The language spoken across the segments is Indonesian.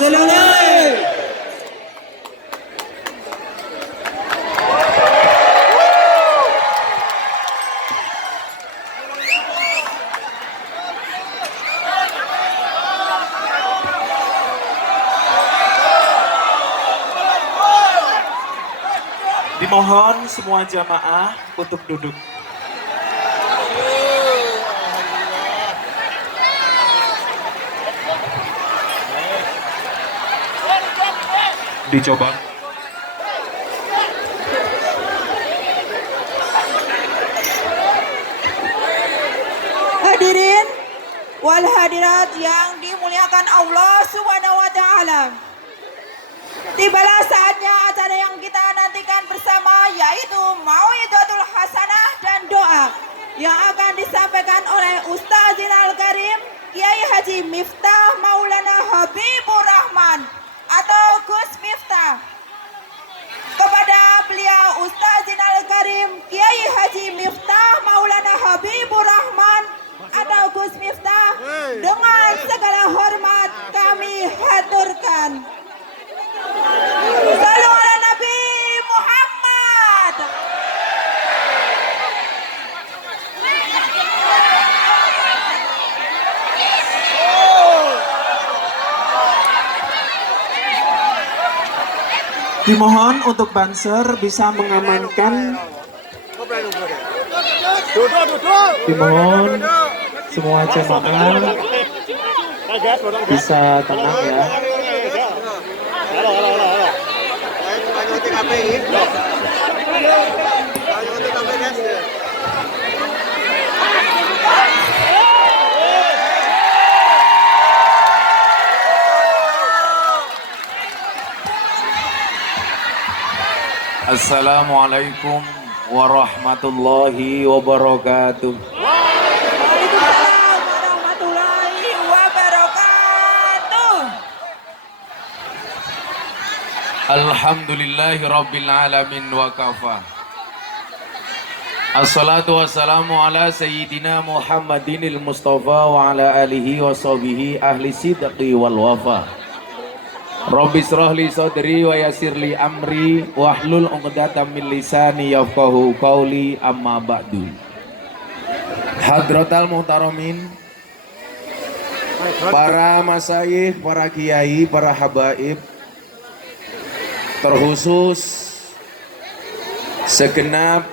Selesai. Dimohon semua jamaah untuk duduk. Dicoba. Hadirin wal hadirat yang dimuliakan Allah Subhanahu wa taala. Tibalah saatnya acara yang kita nantikan bersama, yaitu Mau'izatul Hasanah dan doa yang akan disampaikan oleh Ustadzil Al-Karim Kiai Haji Miftah Maulana Habibur Rahman atau Gus Miftah. Kepada beliau Ustadzil Al-Karim Kiai Haji Miftah Maulana Habibur Rahman atau Gus Miftah, dengan segala hormat kami haturkan. Salam ala Nabi Muhammad. Dimohon untuk banser bisa mengamankan. Dimohon semua jemaah bisa tenang ya. Assalamualaikum warahmatullahi wabarakatuh. Waalaikumsalam warahmatullahi wabarakatuh. Alhamdulillahi rabbil alamin wa kafa. Assalatu wassalamu ala sayyidina Muhammadinil Mustafa wa ala alihi wa sahbihi ahli sidqi wal wafa. Rabbi shrahli sadri wa yassirli amri wahlul 'uqdatam min lisani yafqahu qawli, amma ba'du. Hadratal muhtaramin, para masyayikh, para kiai, para habaib, terkhusus segenap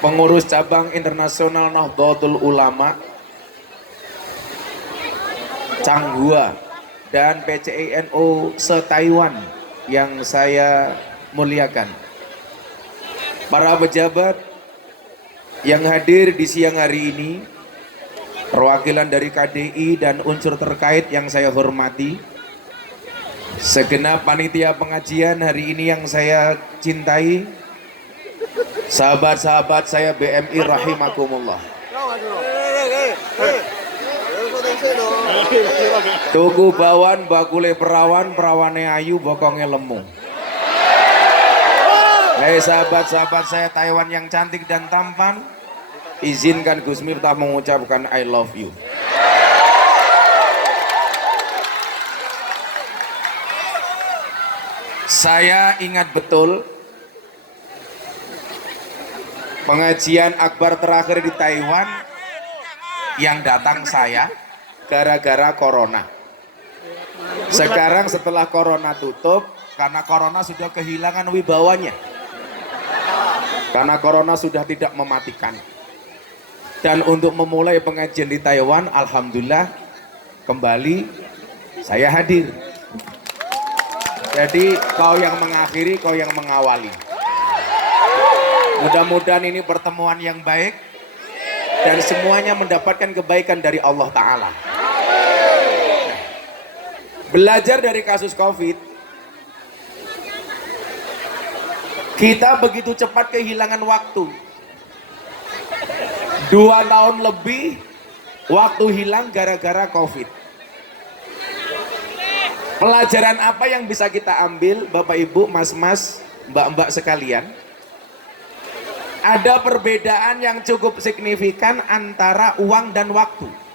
pengurus cabang internasional Nahdlatul Ulama Changhua dan PCINO se-Taiwan yang saya muliakan, para pejabat yang hadir di siang hari ini, perwakilan dari KDI dan unsur terkait yang saya hormati, segenap panitia pengajian hari ini yang saya cintai, sahabat-sahabat saya BMI rahimakumullah. Tugu bawan bakule perawan, perawane ayu bokonge lemu. Hei sahabat-sahabat saya Taiwan yang cantik dan tampan, izinkan Gus Miftah mengucapkan I love you. Saya ingat betul pengajian akbar terakhir di Taiwan yang datang saya gara-gara corona. Sekarang setelah corona tutup, karena corona sudah kehilangan wibawanya, karena corona sudah tidak mematikan. Dan untuk memulai pengajian di Taiwan, alhamdulillah kembali saya hadir. Jadi kau yang mengakhiri, kau yang mengawali. Mudah-mudahan ini pertemuan yang baik dan semuanya mendapatkan kebaikan dari Allah Ta'ala. Belajar dari kasus COVID, kita begitu cepat kehilangan waktu. 2 tahun lebih waktu hilang gara-gara COVID. Pelajaran apa yang bisa kita ambil, Bapak Ibu, Mas-mas, Mbak-mbak sekalian? Ada perbedaan yang cukup signifikan antara uang dan waktu.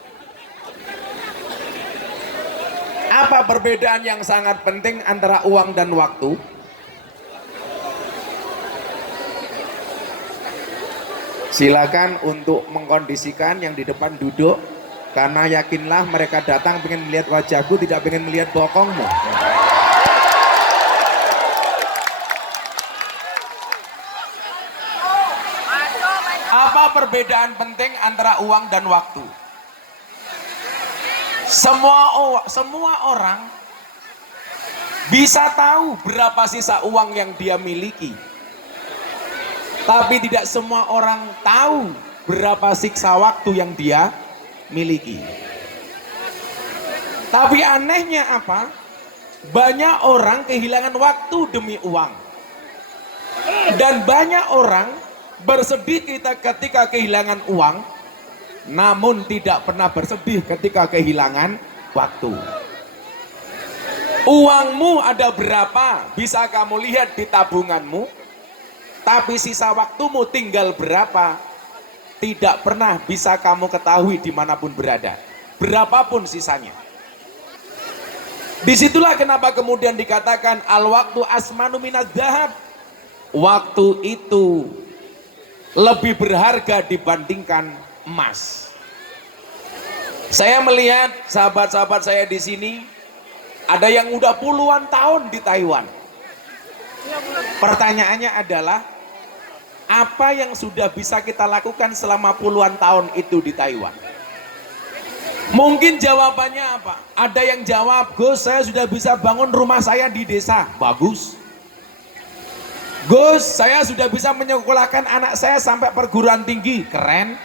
Apa perbedaan yang sangat penting antara uang dan waktu? Silakan untuk mengkondisikan yang di depan duduk, karena yakinlah mereka datang pengen melihat wajahku, tidak pengen melihat bokongmu. Apa perbedaan penting antara uang dan waktu? Semua orang bisa tahu berapa sisa uang yang dia miliki. Tapi tidak semua orang tahu berapa siksa waktu yang dia miliki. Tapi anehnya apa? Banyak orang kehilangan waktu demi uang. Dan banyak orang bersedih ketika kehilangan uang, namun tidak pernah bersedih ketika kehilangan waktu. Uangmu ada berapa bisa kamu lihat di tabunganmu. Tapi sisa waktumu tinggal berapa, tidak pernah bisa kamu ketahui dimanapun berada, berapapun sisanya. Disitulah kenapa kemudian dikatakan al-waktu asmanu minaz dzahab. Waktu itu lebih berharga dibandingkan emas. Saya melihat sahabat-sahabat saya di sini, ada yang udah puluhan tahun di Taiwan. Pertanyaannya adalah, apa yang sudah bisa kita lakukan selama puluhan tahun itu di Taiwan? Mungkin jawabannya apa? Ada yang jawab, Gus, saya sudah bisa bangun rumah saya di desa. Bagus. Gus, saya sudah bisa menyekolahkan anak saya sampai perguruan tinggi. Keren.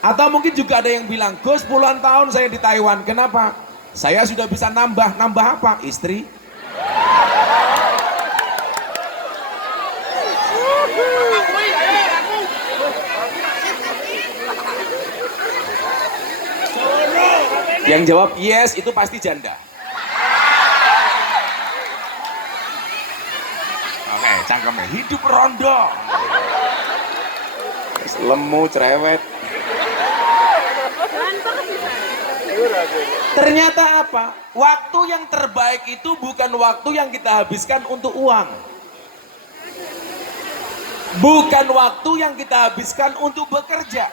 Atau mungkin juga ada yang bilang, Gus, puluhan tahun saya di Taiwan. Kenapa? Saya sudah bisa nambah apa? Istri. Yang jawab yes itu pasti janda. Oke, cangkemnya hidup rondo. Lemu, cerewet. Ternyata apa? Waktu yang terbaik itu bukan waktu yang kita habiskan untuk uang. Bukan waktu yang kita habiskan untuk bekerja.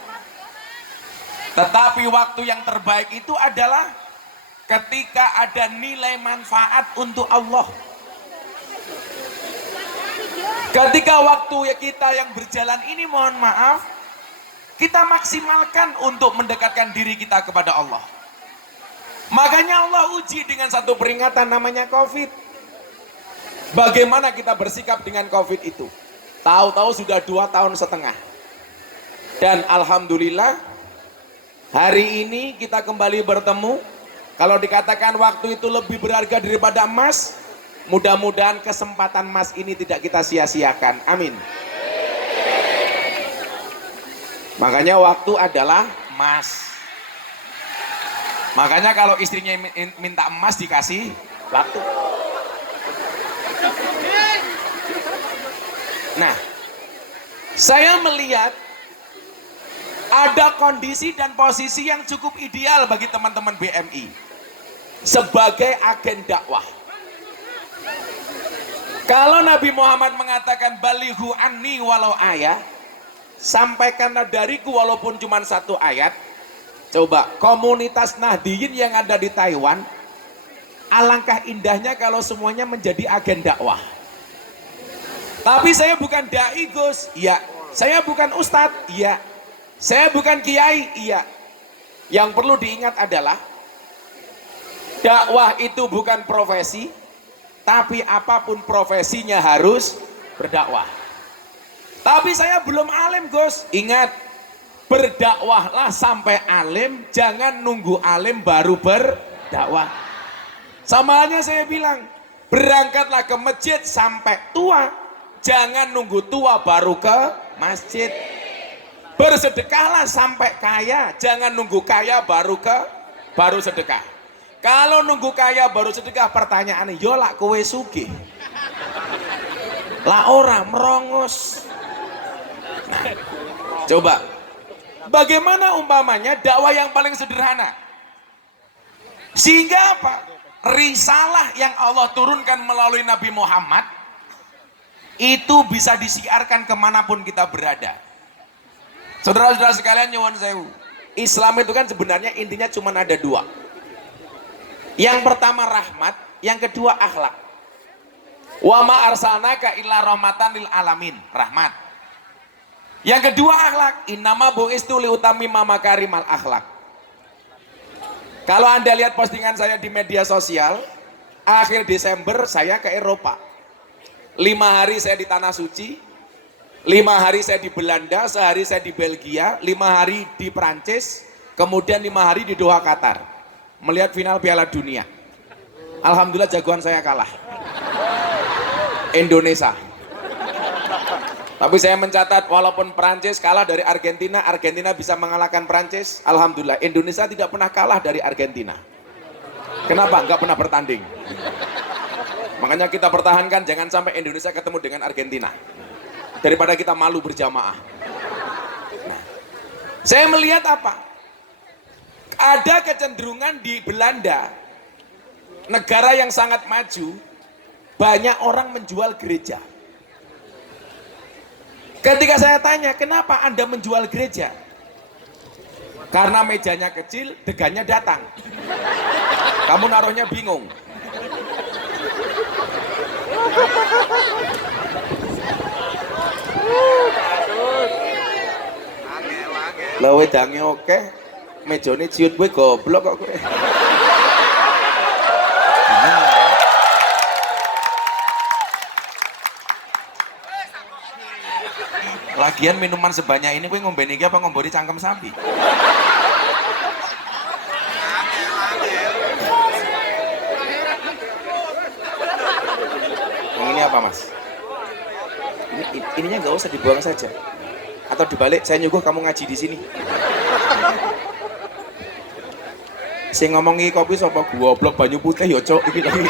Tetapi waktu yang terbaik itu adalah ketika ada nilai manfaat untuk Allah. Ketika waktu kita yang berjalan ini, mohon maaf, kita maksimalkan untuk mendekatkan diri kita kepada Allah. Makanya Allah uji dengan satu peringatan namanya COVID. Bagaimana kita bersikap dengan COVID itu? Tahu-tahu sudah 2,5 tahun. Dan alhamdulillah, hari ini kita kembali bertemu. Kalau dikatakan waktu itu lebih berharga daripada emas, mudah-mudahan kesempatan emas ini tidak kita sia-siakan. Amin. Makanya waktu adalah emas. Makanya kalau istrinya minta emas dikasih waktu. Nah, saya melihat ada kondisi dan posisi yang cukup ideal bagi teman-teman BMI sebagai agen dakwah. Kalau Nabi Muhammad mengatakan balighu anni walau ayat, sampaikanlah dariku walaupun cuma 1 ayat. Coba komunitas Nahdiyin yang ada di Taiwan, alangkah indahnya kalau semuanya menjadi agen dakwah. Tapi saya bukan dai, Gus. Iya. Saya bukan ustadz. Iya. Saya bukan kiai, iya. Yang perlu diingat adalah dakwah itu bukan profesi, tapi apapun profesinya harus berdakwah. Tapi saya belum alim, Gus. Ingat, berdakwahlah sampai alim, jangan nunggu alim baru berdakwah. Sama halnya saya bilang, berangkatlah ke masjid sampai tua, jangan nunggu tua baru ke masjid. Bersedekahlah sampai kaya, jangan nunggu kaya baru sedekah. Kalau nunggu kaya baru sedekah, pertanyaannya, yo lak kowe sugih. Lah ora merongos. Nah, coba, bagaimana umpamanya dakwah yang paling sederhana? Sehingga apa? risalah yang Allah turunkan melalui Nabi Muhammad itu bisa disiarkan kemanapun kita berada. Saudara-saudara sekalian, nyuwun sewu, Islam itu kan sebenarnya intinya cuma ada dua. Yang pertama rahmat, yang kedua akhlak. Wa ma arsalnaka illa rahmatan lil alamin, rahmat. Yang kedua akhlak, innama bu'istu liutammima makarimal akhlak. Kalau Anda lihat postingan saya di media sosial, akhir Desember saya ke Eropa. 5 hari saya di Tanah Suci, 5 hari saya di Belanda, sehari saya di Belgia, 5 hari di Prancis, kemudian 5 hari di Doha, Qatar. Melihat final Piala Dunia. Alhamdulillah jagoan saya kalah. Indonesia. Tapi saya mencatat walaupun Prancis kalah dari Argentina, Argentina bisa mengalahkan Prancis. Alhamdulillah Indonesia tidak pernah kalah dari Argentina. Kenapa? Enggak pernah bertanding. Makanya kita pertahankan jangan sampai Indonesia ketemu dengan Argentina. Daripada kita malu berjamaah. Nah, saya melihat apa? Ada kecenderungan di Belanda, negara yang sangat maju, banyak orang menjual gereja. Ketika saya tanya, kenapa Anda menjual gereja? Karena mejanya kecil, degannya datang. Kamu naruhnya bingung. Lah wedange oke, mejane ciut kowe goblok kok kowe. Lagian minuman sebanyak ini kowe ngombe iki apa ngomboni cangkem sapi? Yang ini apa mas? Ininya nggak usah dibuang saja. Atau dibalik, saya nyuguh kamu ngaji di sini. Saya ngomongi kopi sapa goblok banyu putih ya cok iki lagi.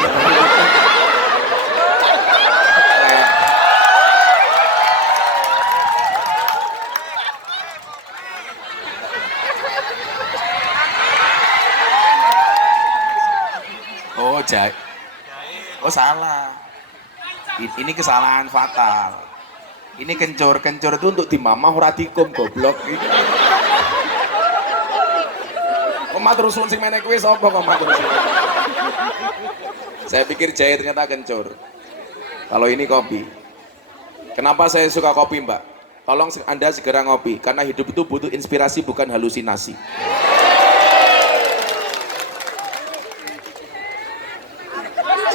Oh, jahe. Oh, salah. Ini kesalahan fatal. Ini kencur itu untuk dimamah ora dikum goblok iki. Kok matur suwun sing meneh kuwi sapa kok matur suwun? Saya pikir jahe ternyata kencur. Kalau ini kopi. Kenapa saya suka kopi, Mbak? Tolong Anda segera ngopi karena hidup itu butuh inspirasi bukan halusinasi.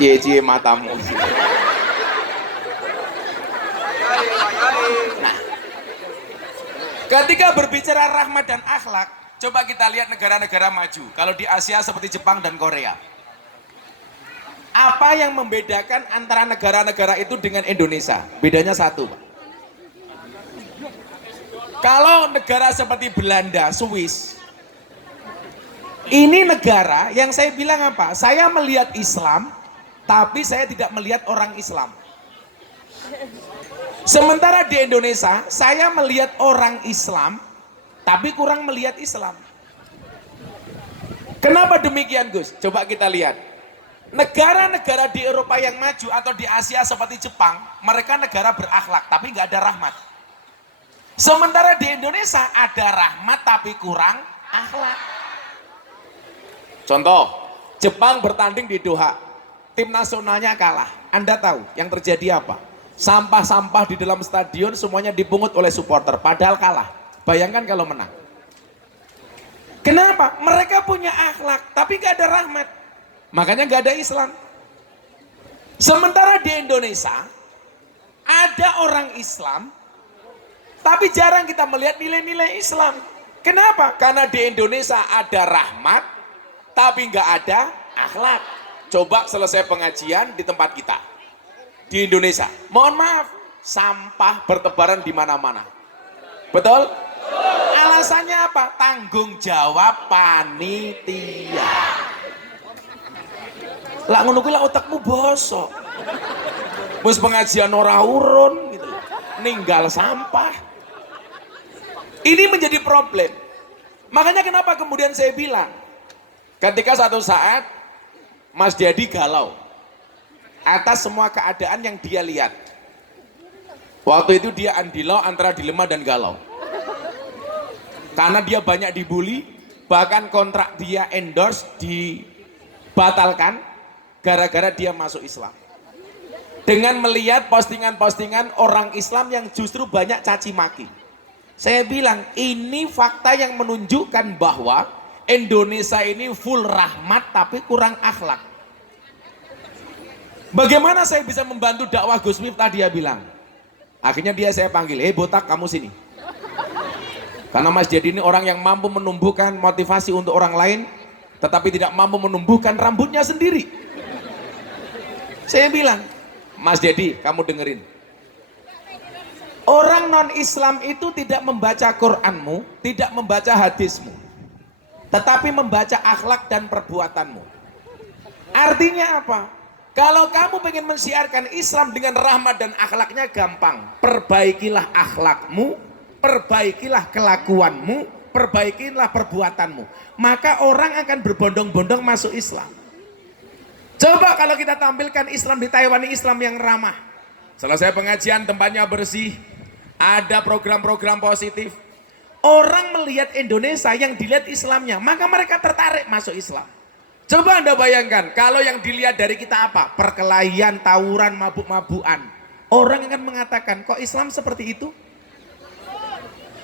Cie-cie matamu. Nah, ketika berbicara rahmat dan akhlak, coba kita lihat negara-negara maju. Kalau di Asia seperti Jepang dan Korea. Apa yang membedakan antara negara-negara itu dengan Indonesia? Bedanya satu, Pak. Kalau negara seperti Belanda, Swiss, ini negara yang saya bilang apa? Saya melihat Islam, tapi saya tidak melihat orang Islam. Sementara di Indonesia, saya melihat orang Islam, tapi kurang melihat Islam. Kenapa demikian, Gus? Coba kita lihat. Negara-negara di Eropa yang maju atau di Asia seperti Jepang, mereka negara berakhlak, tapi nggak ada rahmat. Sementara di Indonesia ada rahmat, tapi kurang akhlak. Contoh, Jepang bertanding di Doha. Tim nasionalnya kalah. Anda tahu yang terjadi apa? Sampah-sampah di dalam stadion semuanya dipungut oleh supporter, padahal kalah. Bayangkan kalau menang. Kenapa? Mereka punya akhlak, tapi gak ada rahmat. Makanya gak ada Islam. Sementara di Indonesia, ada orang Islam, tapi jarang kita melihat nilai-nilai Islam. Kenapa? Karena di Indonesia ada rahmat, tapi gak ada akhlak. Coba selesai pengajian di tempat kita di Indonesia, mohon maaf, sampah bertebaran di mana-mana. Betul? Alasannya apa? Tanggung jawab panitia. Lah ngono kuwi lah otakmu bosok. Wis pengajian ora urun gitu. Ninggal sampah. Ini menjadi problem. Makanya kenapa kemudian saya bilang, ketika satu saat Mas Dedi galau atas semua keadaan yang dia lihat. Waktu itu dia andilau antara dilema dan galau. Karena dia banyak dibully, bahkan kontrak dia endorse dibatalkan gara-gara dia masuk Islam. Dengan melihat postingan-postingan orang Islam yang justru banyak caci maki. Saya bilang ini fakta yang menunjukkan bahwa Indonesia ini full rahmat tapi kurang akhlak. Bagaimana saya bisa membantu dakwah Gus Miftah, dia bilang. Akhirnya saya panggil, botak kamu sini. Karena Mas Dedi ini orang yang mampu menumbuhkan motivasi untuk orang lain, tetapi tidak mampu menumbuhkan rambutnya sendiri. Saya bilang, Mas Dedi kamu dengerin. Orang non-Islam itu tidak membaca Quranmu, tidak membaca hadismu, tetapi membaca akhlak dan perbuatanmu. Artinya apa? Kalau kamu ingin mensiarkan Islam dengan rahmat dan akhlaknya gampang. Perbaikilah akhlakmu, perbaikilah kelakuanmu, perbaikilah perbuatanmu. Maka orang akan berbondong-bondong masuk Islam. Coba kalau kita tampilkan Islam di Taiwan, Islam yang ramah. Selesai pengajian tempatnya bersih, ada program-program positif. Orang melihat Indonesia yang dilihat Islamnya, maka mereka tertarik masuk Islam. Coba Anda bayangkan, kalau yang dilihat dari kita apa? Perkelahian, tawuran, mabuk-mabukan. Orang akan mengatakan, kok Islam seperti itu?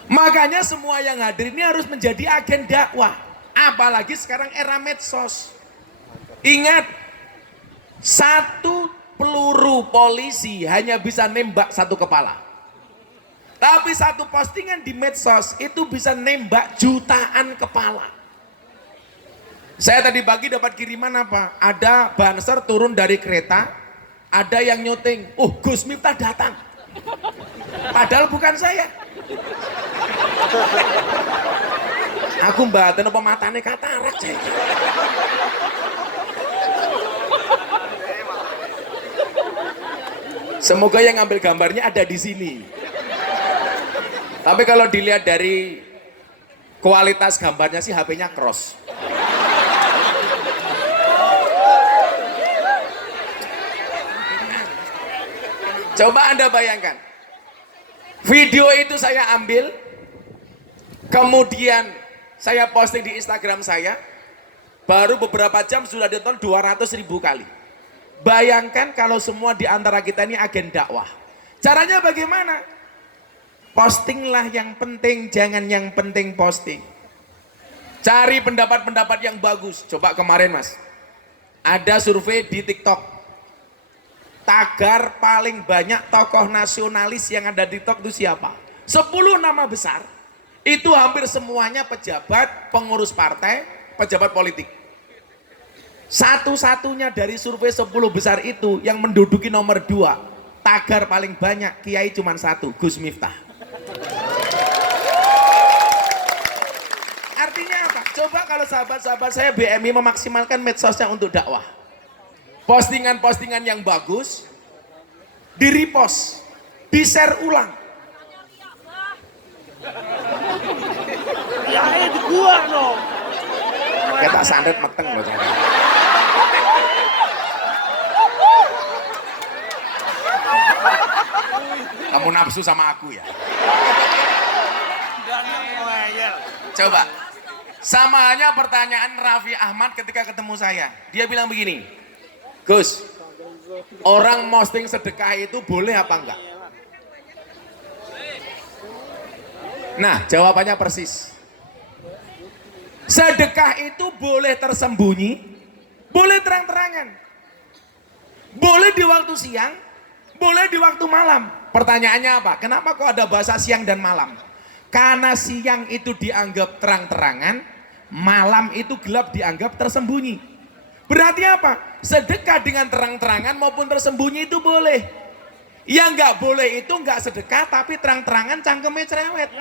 Makanya semua yang hadir ini harus menjadi agen dakwah. Apalagi sekarang era medsos. Ingat, satu peluru polisi hanya bisa nembak satu kepala. Tapi satu postingan di medsos itu bisa nembak jutaan kepala. Saya tadi pagi dapat kiriman apa? Ada banser turun dari kereta, ada yang nyuting, Gus Miftah datang. Padahal bukan saya. Aku mbaten apa matane katarak saya. Semoga yang ngambil gambarnya ada di sini. Tapi kalau dilihat dari kualitas gambarnya sih HP-nya cross. Coba Anda bayangkan, video itu saya ambil, kemudian saya posting di Instagram saya, baru beberapa jam sudah ditonton 200.000 kali. Bayangkan kalau semua di antara kita ini agen dakwah. Caranya bagaimana? Postinglah yang penting, jangan yang penting posting. Cari pendapat-pendapat yang bagus. Coba kemarin Mas, ada survei di TikTok. Tagar paling banyak tokoh nasionalis yang ada di TikTok itu siapa? 10 nama besar. Itu hampir semuanya pejabat, pengurus partai, pejabat politik. Satu-satunya dari survei 10 besar itu yang menduduki nomor 2. Tagar paling banyak, kiai cuma 1, Gus Miftah. Artinya apa? Coba kalau sahabat-sahabat saya BMI memaksimalkan medsosnya untuk dakwah. Postingan-postingan yang bagus di-repost, di-share ulang. Ya di gua no. Kita sandet meteng loh. Kamu nafsu sama aku ya? Coba, sama hanya pertanyaan Raffi Ahmad ketika ketemu saya. Dia bilang begini, Gus, orang posting sedekah itu boleh apa enggak? Nah, jawabannya persis. Sedekah itu boleh tersembunyi, boleh terang-terangan. Boleh di waktu siang, boleh di waktu malam. Pertanyaannya apa? Kenapa kok ada bahasa siang dan malam? Karena siang itu dianggap terang-terangan, malam itu gelap dianggap tersembunyi. Berarti apa? Sedekah dengan terang-terangan maupun tersembunyi itu boleh. Yang nggak boleh itu nggak sedekah tapi terang-terangan cangkeme cerewet.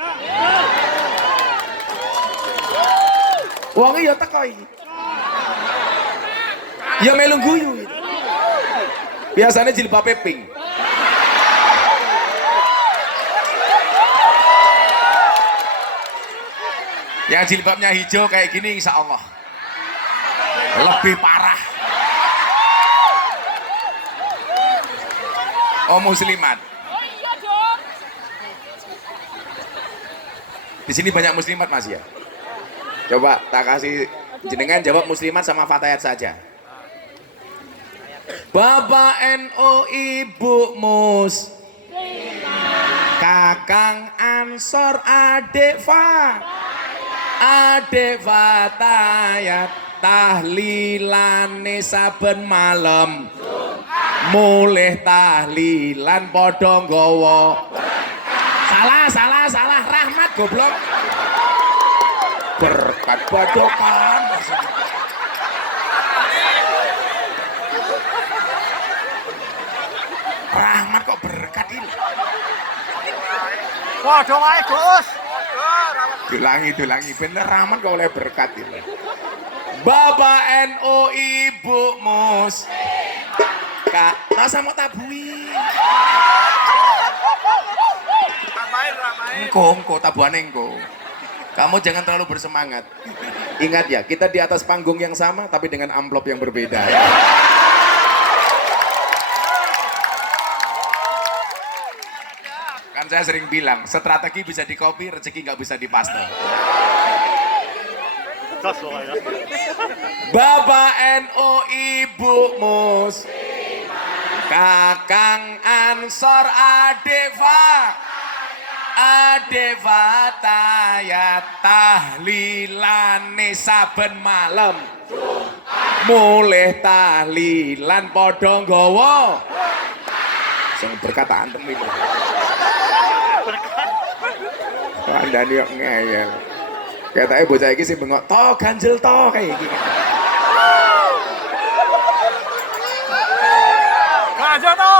Wong ya teko iki. Ya melu guyu. Biasanya jilbabe pink. Yang jilbabnya hijau kayak gini insya Allah lebih parah. Oh muslimat. Oh iya dong. Di sini banyak muslimat Mas ya. Coba tak kasih jenengan jawab muslimat sama fatayat saja. Bapak NU Ibu Mus, Kakang Ansor adik Fatayat, tahlilane saben malam, mulih tahlilan padha nggawa. Salah Rahmat goblok. Berkat badokan. Rahmat kok berkat ini. Waduh wae Gus. Dulangi bener Rahmat kok oleh berkat ini. Bapak NU Ibu Mus, Kak, rasa mau tabui. Ramain. Engko tabuhan engko. Kamu jangan terlalu bersemangat. Ingat ya, kita di atas panggung yang sama tapi dengan amplop yang berbeda ya. Kan saya sering bilang, strategi bisa di-copy, rezeki nggak bisa dipaste. Bapak NU Ibu Mus, Kakang Ansor adik Fatayat, tahlilane saben malam, mulih tahlilan padha nggawa. Sing berkataan temen iki. Kandhane yo ngeyel. Ketake bocah iki sing bengok to ganjel to kayak iki. Ganjel to.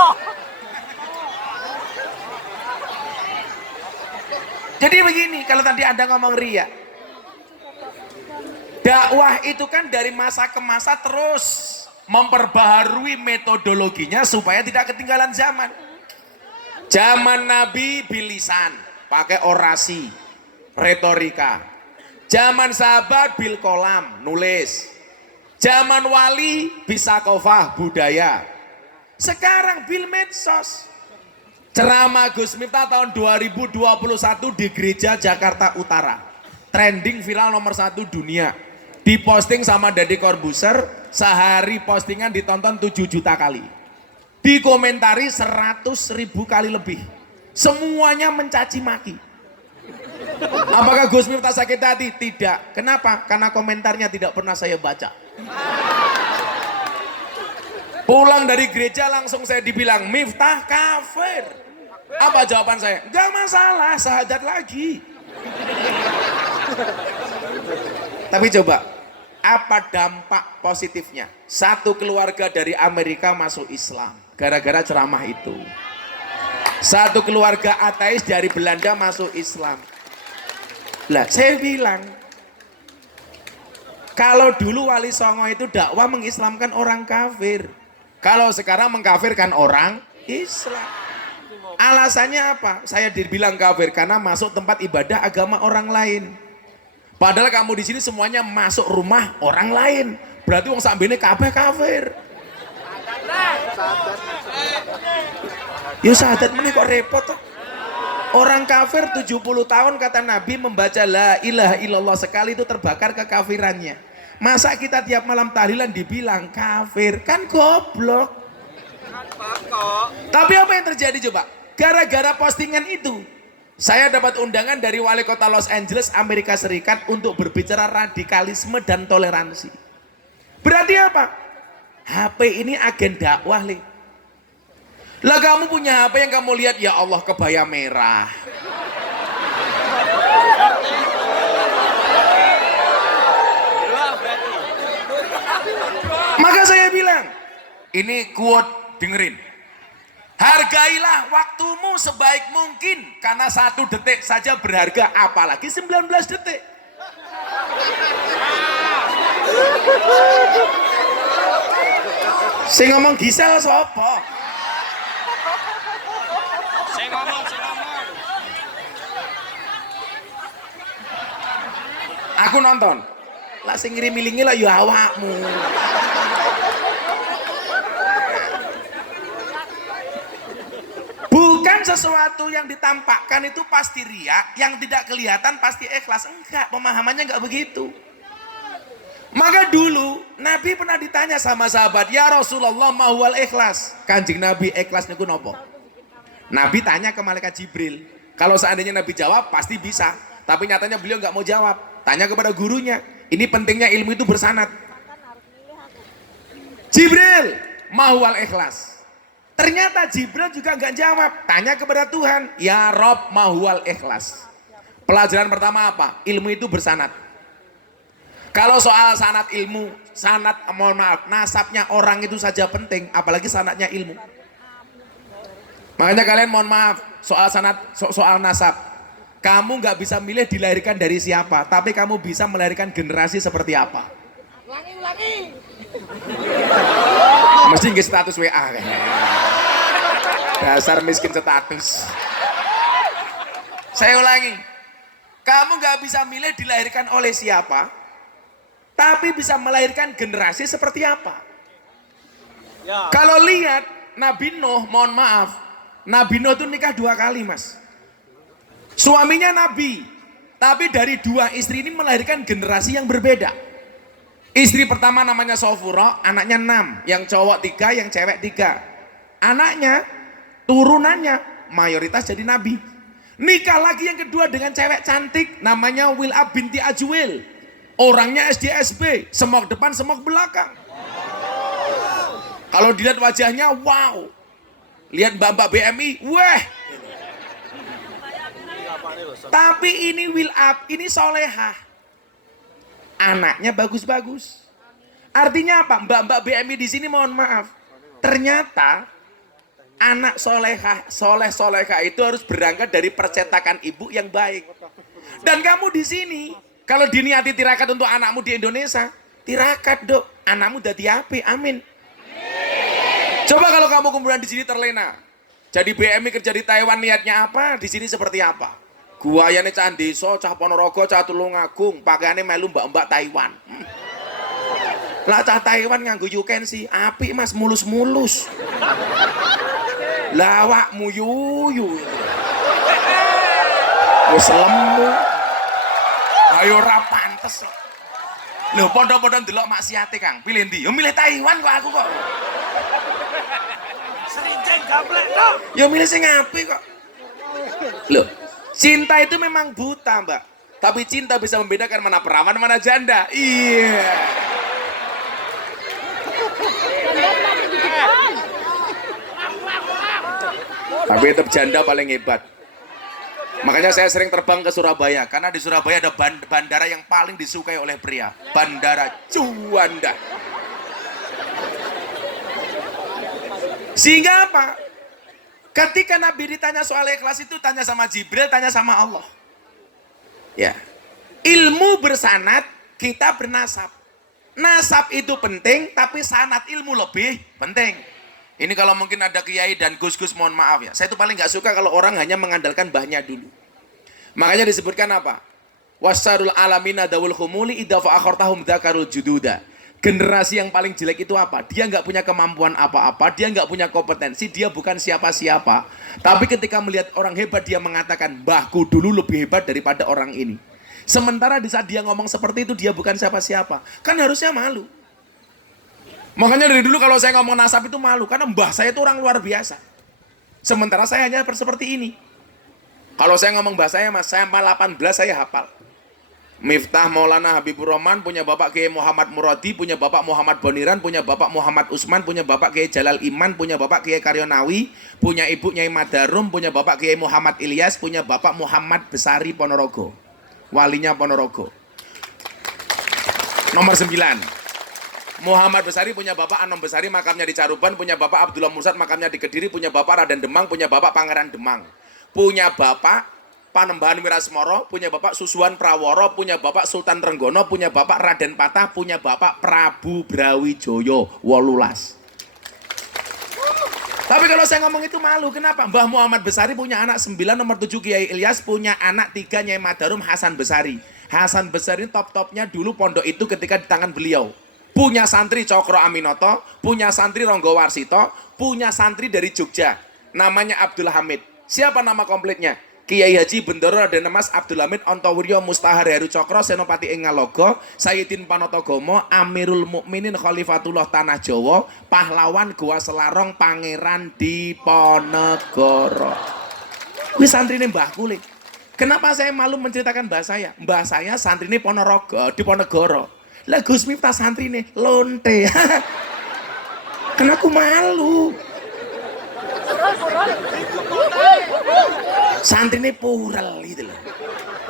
Jadi begini, kalau tadi Anda ngomong ria, dakwah itu kan dari masa ke masa terus memperbaharui metodologinya supaya tidak ketinggalan zaman. Zaman Nabi bilisan, pakai orasi, retorika. Zaman sahabat bil kolam, nulis. Zaman wali bisa kofah, budaya. Sekarang bil medsos. Ceramah Gus Miftah tahun 2021 di Gereja Jakarta Utara. Trending viral nomor 1 dunia. Diposting sama Deddy Corbuzier, sehari postingan ditonton 7 juta kali. Dikomentari 100.000 kali lebih. Semuanya mencaci maki. Apakah Gus Miftah sakit hati? Tidak. Kenapa? Karena komentarnya tidak pernah saya baca. Pulang dari gereja langsung saya dibilang, Miftah kafir. Apa jawaban saya? Enggak masalah, syahadat lagi. Tapi coba, apa dampak positifnya? Satu keluarga dari Amerika masuk Islam, gara-gara ceramah itu. Satu keluarga ateis dari Belanda masuk Islam. Lah, saya bilang, kalau dulu Wali Songo itu dakwah mengislamkan orang kafir. Kalau sekarang mengkafirkan orang Islam. Alasannya apa? Saya dibilang kafir karena masuk tempat ibadah agama orang lain. Padahal kamu di sini semuanya masuk rumah orang lain. Berarti wong sambene kabeh kafir. Ya syahadat meneh kok repot toh. Orang kafir 70 tahun kata Nabi membaca la ilaha illallah sekali itu terbakar kekafirannya. Masa kita tiap malam tahlilan dibilang kafir? Kan goblok. Tapi apa yang terjadi coba? Gara-gara postingan itu, saya dapat undangan dari wali kota Los Angeles, Amerika Serikat untuk berbicara radikalisme dan toleransi. Berarti apa? HP ini agen dakwah, Le. Lah kamu punya HP yang kamu lihat, ya Allah kebaya merah. Maka saya bilang, ini quote, dengerin. Hargailah waktumu sebaik mungkin, karena 1 detik saja berharga, apalagi 19 detik. Sing ngomong Gisel sapa? Sing ngomong. Aku nonton. Lah sing ngirim-ilingi lah ya awakmu. Bukan sesuatu yang ditampakkan itu pasti riya, yang tidak kelihatan pasti ikhlas. Enggak, pemahamannya enggak begitu. Maka dulu Nabi pernah ditanya sama sahabat, ya Rasulullah mahwal ikhlas. Kanjeng Nabi, ikhlas niku nopo? Nabi tanya ke malaikat Jibril. Kalau seandainya Nabi jawab pasti bisa, tapi nyatanya beliau nggak mau jawab. Tanya kepada gurunya. Ini pentingnya ilmu itu bersanad. Jibril, mahwal ikhlas. Ternyata Jibril juga nggak jawab. Tanya kepada Tuhan, ya Rob mahwal ikhlas. Pelajaran pertama apa? Ilmu itu bersanad. Kalau soal sanad ilmu, sanad mohon maaf, nasabnya orang itu saja penting, apalagi sanadnya ilmu. Makanya kalian mohon maaf, soal sanad, soal nasab. Kamu nggak bisa milih dilahirkan dari siapa, tapi kamu bisa melahirkan generasi seperti apa. Ulangi. Mesti nggak status WA kayaknya. Dasar miskin status. Saya ulangi, kamu nggak bisa milih dilahirkan oleh siapa, tapi bisa melahirkan generasi seperti apa. Ya. Kalau lihat Nabi Nuh, mohon maaf, Nabi Nuh itu nikah 2 kali mas. Suaminya Nabi, tapi dari 2 istri ini melahirkan generasi yang berbeda. Istri pertama namanya Sofuro, anaknya 6, yang cowok 3, yang cewek 3. Anaknya, turunannya mayoritas jadi Nabi. Nikah lagi yang kedua dengan cewek cantik, namanya Wil'ab binti Ajwil. Orangnya SDSB, semok depan, semok belakang. Kalau dilihat wajahnya, wow. Lihat mbak-mbak BMI, weh. Tapi ini Wil'ab, ini solehah. Anaknya bagus-bagus. Artinya apa? Mbak-mbak BMI di sini mohon maaf. Ternyata anak solehah, soleh-solehah itu harus berangkat dari percetakan ibu yang baik. Dan kamu di sini, kalau diniati tirakat untuk anakmu di Indonesia, tirakat dok, anakmu dadi api, amin. Coba kalau kamu kemudian di sini terlena, jadi BMI kerja di Taiwan niatnya apa? Di sini seperti apa? Guayane cah desa, cah Ponorogo, cah Tulungagung, pakaiannya melu mbak-mbak Taiwan. Lah cah Taiwan nganggo yukensi, api mas, mulus-mulus. Lawakmu yuyu. Wis lemu. Ayo ora pantes. Lho padha-padha ndelok maksiate Kang. Pilih ndi? Yo milih Taiwan kok aku kok. Serinceng gablek dong. Yo milih sing apik kok. Loh, cinta itu memang buta, Mbak. Tapi cinta bisa membedakan mana perawan, mana janda. Iya. Tapi tetap janda paling hebat. Makanya saya sering terbang ke Surabaya, karena di Surabaya ada bandara yang paling disukai oleh pria, Bandara Juanda. Sehingga apa? Ketika Nabi ditanya soal ikhlas itu, tanya sama Jibril, tanya sama Allah. Ya, ilmu bersanad, kita bernasab. Nasab itu penting, tapi sanad ilmu lebih penting. Ini kalau mungkin ada kiai dan gus-gus, mohon maaf ya. Saya itu paling nggak suka kalau orang hanya mengandalkan mbahnya dulu. Makanya disebutkan apa? Wasarul alamina dawul khumuli idza fa'akhartahum dzakarul jududa. Generasi yang paling jelek itu apa? Dia nggak punya kemampuan apa-apa, dia nggak punya kompetensi, dia bukan siapa-siapa. Tapi ketika melihat orang hebat, dia mengatakan, mbahku dulu lebih hebat daripada orang ini. Sementara di saat dia ngomong seperti itu, dia bukan siapa-siapa. Kan harusnya malu. Makanya dari dulu kalau saya ngomong nasab itu malu, karena mbah saya itu orang luar biasa. Sementara saya hanya seperti ini. Kalau saya ngomong mbah saya, mas, saya 18 saya hafal. Miftah Maulana Habibur Rahman, punya bapak Kiai Muhammad Muradi, punya bapak Muhammad Boniran, punya bapak Muhammad Usman, punya bapak Kiai Jalal Iman, punya bapak Kiai Karyonawi, punya ibu Nyai Madarum, punya bapak Kiai Muhammad Ilyas, punya bapak Muhammad Besari Ponorogo, walinya Ponorogo. Nomor 9. Muhammad Besari punya bapak Anom Besari, makamnya di Caruban, punya bapak Abdullah Mursad, makamnya di Kediri, punya bapak Raden Demang, punya bapak Pangeran Demang, punya bapak Panembahan Wirasmoro, punya bapak Susuhan Praworo, punya bapak Sultan Trenggono, punya bapak Raden Patah, punya bapak Prabu Brawijoyo 18. Tapi kalau saya ngomong itu malu, kenapa? Mbah Muhammad Besari punya anak 9, nomor 7 Kiai Ilyas, punya anak 3 Nyai Madarum Hasan Besari. Hasan Besari top-topnya dulu pondok itu ketika di tangan beliau. Punya santri Cokro Aminoto, punya santri Ronggo Warsito, punya santri dari Jogja, namanya Abdul Hamid. Siapa nama komplitnya? Kiai Haji Bendoro Raden Mas Abdul Hamid Ontowiryo Mustahar Heru Cokro Senopati ing Ngaloga Sayyidin Panotogomo Amirul Mukminin Khalifatullah Tanah Jawa pahlawan Goa Selarong Pangeran Diponegoro. Kuwi santrine mbahku le. Kenapa saya malu menceritakan mbah saya? Mbah saya santrine Ponorogo Diponegoro. Lah Gus Miftah santrine lonte. Karena aku malu. Santri ini purel gitu loh.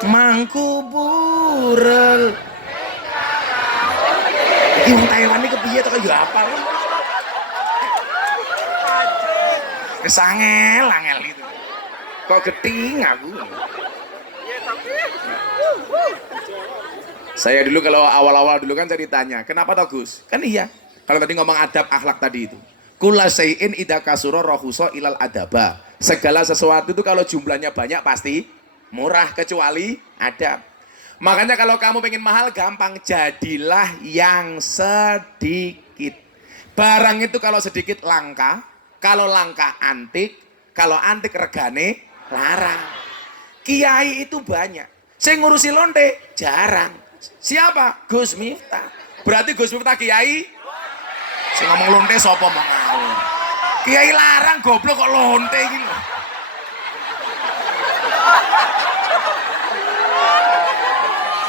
Mangku purel. Iki wong Taiwan iki kepiye to kaya apal. Kesangel angel gitu. Kok geting aku. Saya dulu kalau awal-awal dulu kan saya ditanya, kenapa toh Gus? Kan iya. Kalau tadi ngomong adab akhlak tadi itu. Kula sayin idza kasura rahusa ilal adaba. Segala sesuatu itu kalau jumlahnya banyak pasti murah kecuali adab. Makanya kalau kamu pengen mahal gampang, jadilah yang sedikit. Barang itu kalau sedikit langka, kalau langka antik, kalau antik regane larang. Kiai itu banyak. Saya ngurusi lonte jarang. Siapa? Gus Miftah. Berarti Gus Miftah kiai. Saya ngomong lonte sapa mau. Kiai larang goblok kok lonte iki lho.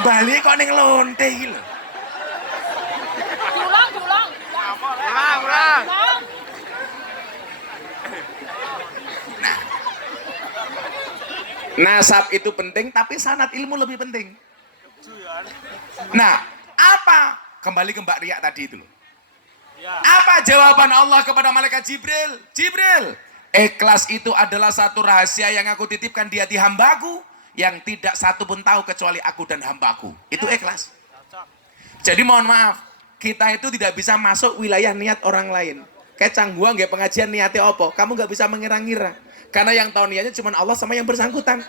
Bali kok ning lonte iki lho. Ulang. Nasab itu penting tapi sanad ilmu lebih penting. Nah, apa? Kembali ke Mbak Ria tadi itu loh. Apa jawaban Allah kepada malaikat Jibril? Jibril, ikhlas itu adalah satu rahasia yang aku titipkan di hati hambaku yang tidak satu pun tahu kecuali aku dan hambaku. Itu ikhlas. Jadi mohon maaf, kita itu tidak bisa masuk wilayah niat orang lain. Kayak canggua nggak pengajian niatnya apa? Kamu nggak bisa mengira-ngira. Karena yang tahu niatnya cuma Allah sama yang bersangkutan.